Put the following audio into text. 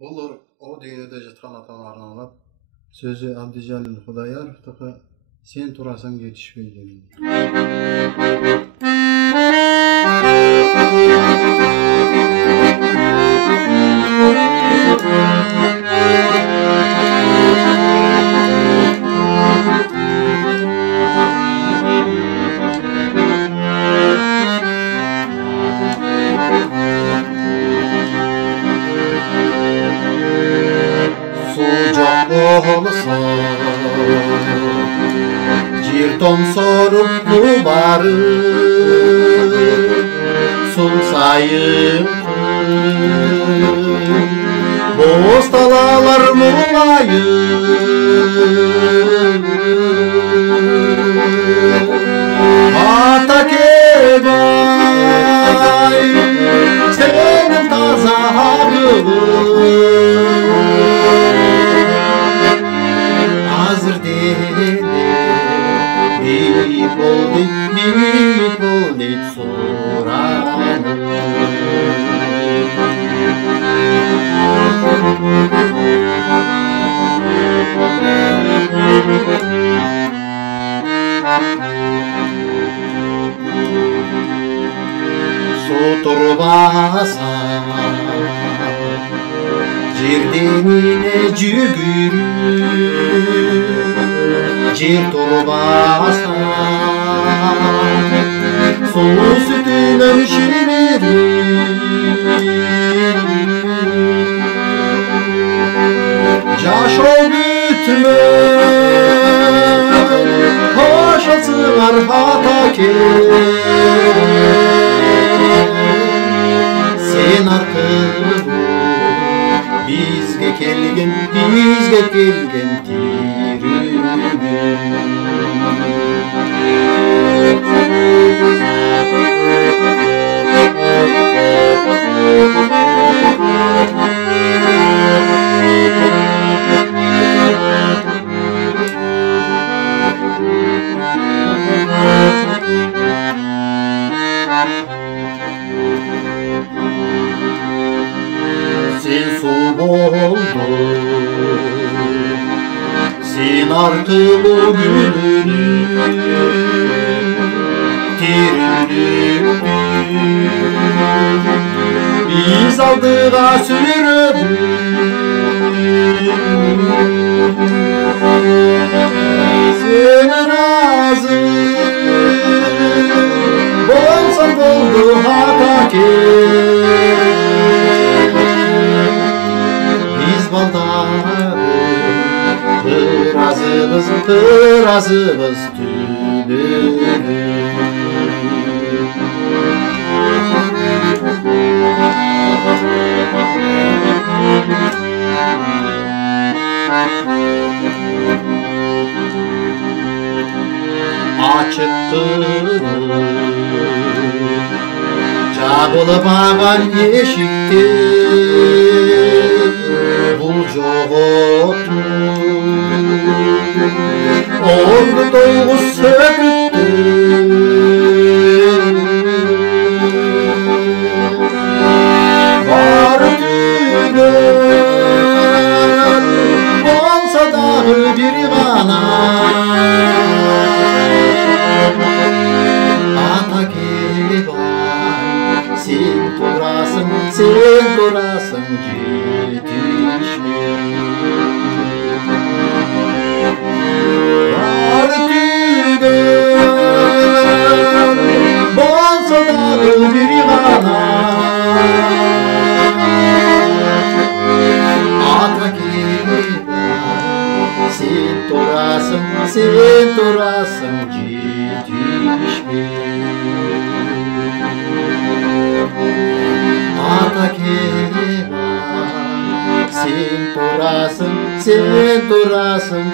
Olur o dünyada жатқан атаңа арналып, сөзі Әбдіжәліл Құдаяровтікі «Сен турасың жетішпей» деген. Olsa жер томсорып барып сул сайын боз талалар мұңайып Атакебай сенің таза Бейболдит сұраны Су тұрбаса жерденіне жүгіріп Жер тұрбаса Су sütünden şirin Жашоо бүтмөн Hoşalsınlar Атаке Sen аркылуу Бизге келген Sen su boldun Sen arkılуу gülünün Biz aldığa sürüdük Sen razı Bolsan boldu Атаке Biz baldarı Pırazımız tüdürür Açık Жабылып аған ешікте Бұл жоғотту Орды тоғыз сөкітті Бары түйген Болса дағы бір ғана Sen turasың жетішпей Бары түйген болса дағы бір ғана Атаке Sen turасың жетішпей Атаке Sen turasың